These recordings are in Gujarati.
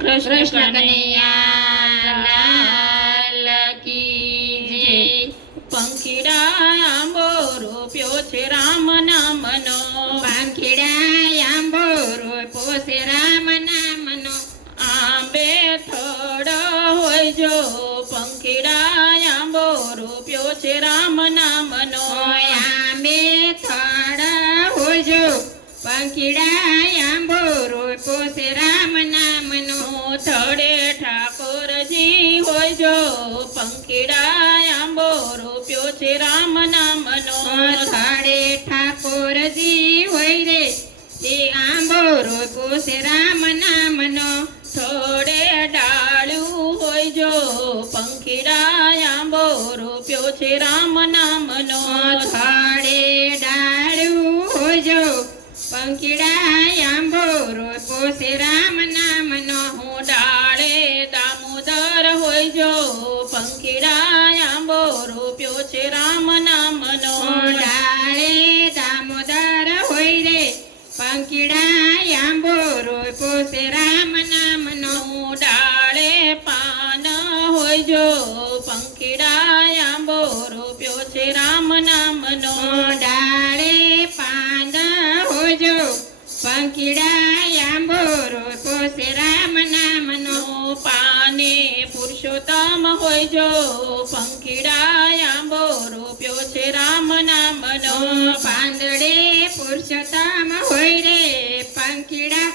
કૃષ્ણ કનૈયા લાલ કી જય। પંખીડા આંબો રોપ્યો છે રામ નામનો, પાંખીડા આંબો રોપ્યો છે રામ નામનો। આંબે થડ હોય જો પંખીડા આંબો રોપ્યો છે રામ નામનો। આંબે થડ હોય જો પાંખીડા આંબો રોપ્યો છે રામ નામનો। થડે ઠાકોરજી હોય જો પંખીડા આંબો રોપ્યો છે રામ નામનો। થડે ઠાકોરજી હોય રે તે આંબો રોપ્યો છે રામ નામનો। થોડે ડાળું હોય જો પંખીડા આંબો રોપ્યો છે રામ નામનો। થડે ડાળું હોય જો પંખીડા આંબો રોપ્યો છે રામ નામનો। ડાળે દામોદર હોય જો પંખીડા આંબો રોપ્યો છે રામ નામનો। ડાળે દામોદર હોય રે પંખીડા આંબો રોપ્યો છે રામ નામનો। ડાળે પાન હોય જો પંખીડા આંબો રોપ્યો છે રામ નામનો। ડાળે પાંદ હોય જો પંખીડા આંબો રોપ્યો છે રામ નામનો। પાને પુરુષોત્તમ હોય જો પંખીડા આંબો રોપ્યો છે રામ નામનો। પાંદડે પુરુષોત્તમ હોય રે પંખીડા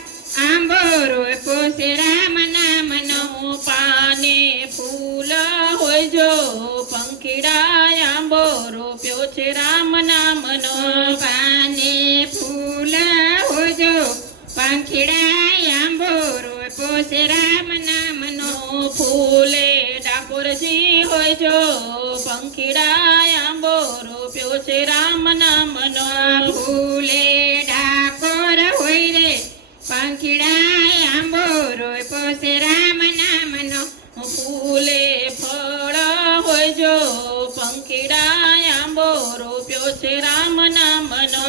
આંબો રોપ્યો છે રામ નામનો। પાને ફૂલ હોય જો પંખીડા આંબો રોપ્યો છે રામ નામનો। પાને ફૂલ હોય જો પંખીડા આંબો રોપ્યો છે રામ નામનો। ફૂલે ડાકોરજી હોય જો પંખીડા આંબો રોપ્યો છે રામ નામનો। ફૂલે ડાકોર હોય રે પંખીડા આંબો રોપ્યો છે રામ નામનો। ફૂલે ફળ હોય જો પંખીડા આંબો રોપ્યો છે રામ નામનો।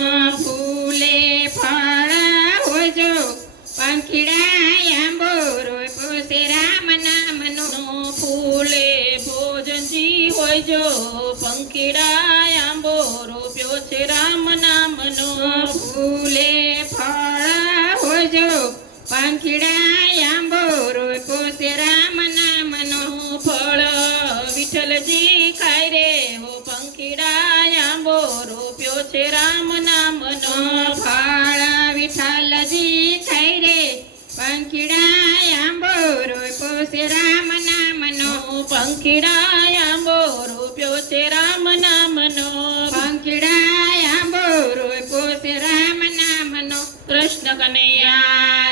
ફૂલે ફળ હોય જો પંખીડા આંબો રોપ્યો છે રામ નામનો। ફૂલે ભોજનજી હોય જો પંખીડા આંબો રોપ્યો છે રામ નામનો। ફૂલે ફળ હોય જો પંખીડા આંબો રોપ્યો છે રામ નામનો। ફળ વિઠ્ઠલજી ખાય રે હો પંખીડા આંબો રોપ્યો છે રામ નામનો। ફળ વિઠ્ઠલજી થઈ રે પંખીડા આંબો રોપ્યો છે રામ નામનો। પંખીડા આંબો રોપ્યો છે રામ નામનો। પંખીડા આંબો રોપ્યો છે રામ નામનો। કૃષ્ણ કનૈયા